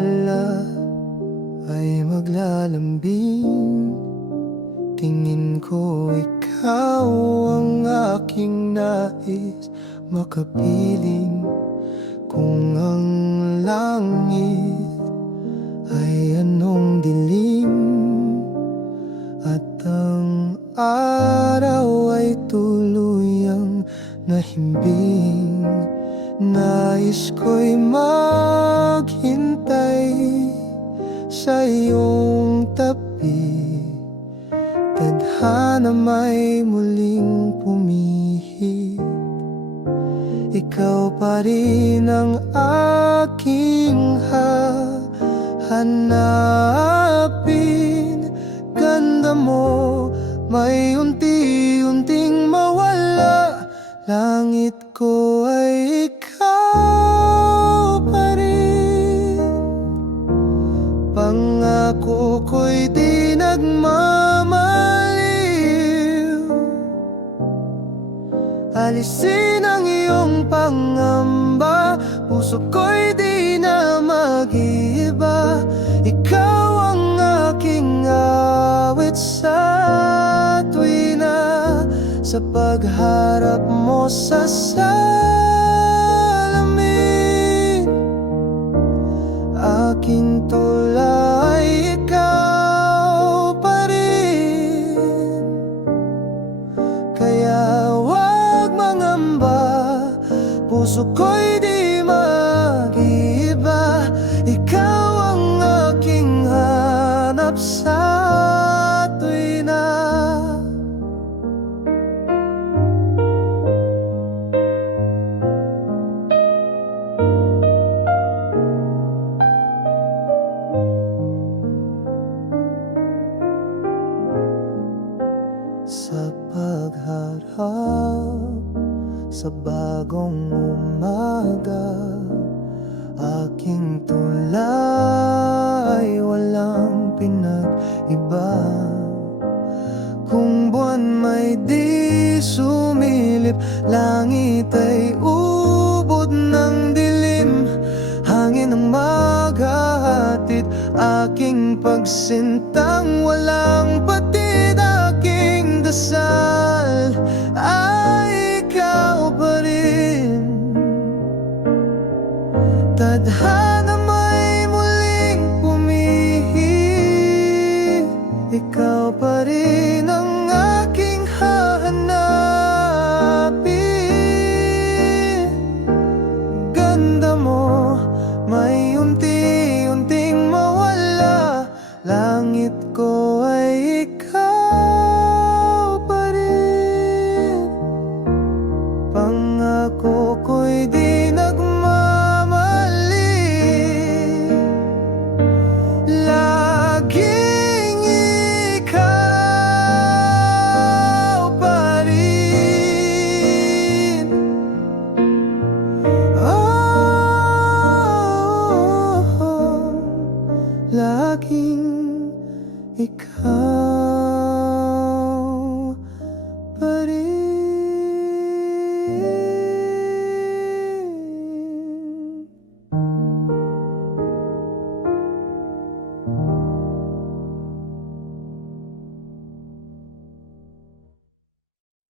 alaala ay maglalambing. Tingin ko ikaw ang aking nais makapiling. Kung ang langit ay anong dilim at ang araw ay tuluyang nahimbing, nais ko'y maghintay sa iyong tabi. Tadhana may muling pumihit, ikaw pa rin ang aking hahanapin. Ganda mo may unti-unting mawala, langit ko ay ikaw pa rin. Pangako ko'y di nagmamaliw, alisin ang iyong pangamba, puso ko'y di na mag-iiba. Ikaw ang aking awit sa tuwina, sa pagharap mo sa salamin. Aking tula ay ikaw pa rin, kaya wag mangamba, puso ko'y di mag-iiba. Ikaw ang aking hanap sa tuwina. Sa pagharap sa bagong umaga, aking tulay walang pinag-iba. Kung buwan may di sumilip, langit ay ubod ng dilim, hangin ang maghahatid aking pagsintang walang patid. Aking dasal ay ikaw pa rin. Tadhana may muling pumihit, ikaw pa rin ang aking hahanapin. Ganda mo may unti-unting mawala, langit ko ay ikaw pa rin. Pangako ko'y di nagmamali, laging ikaw pa rin. Oh, laging ikaw.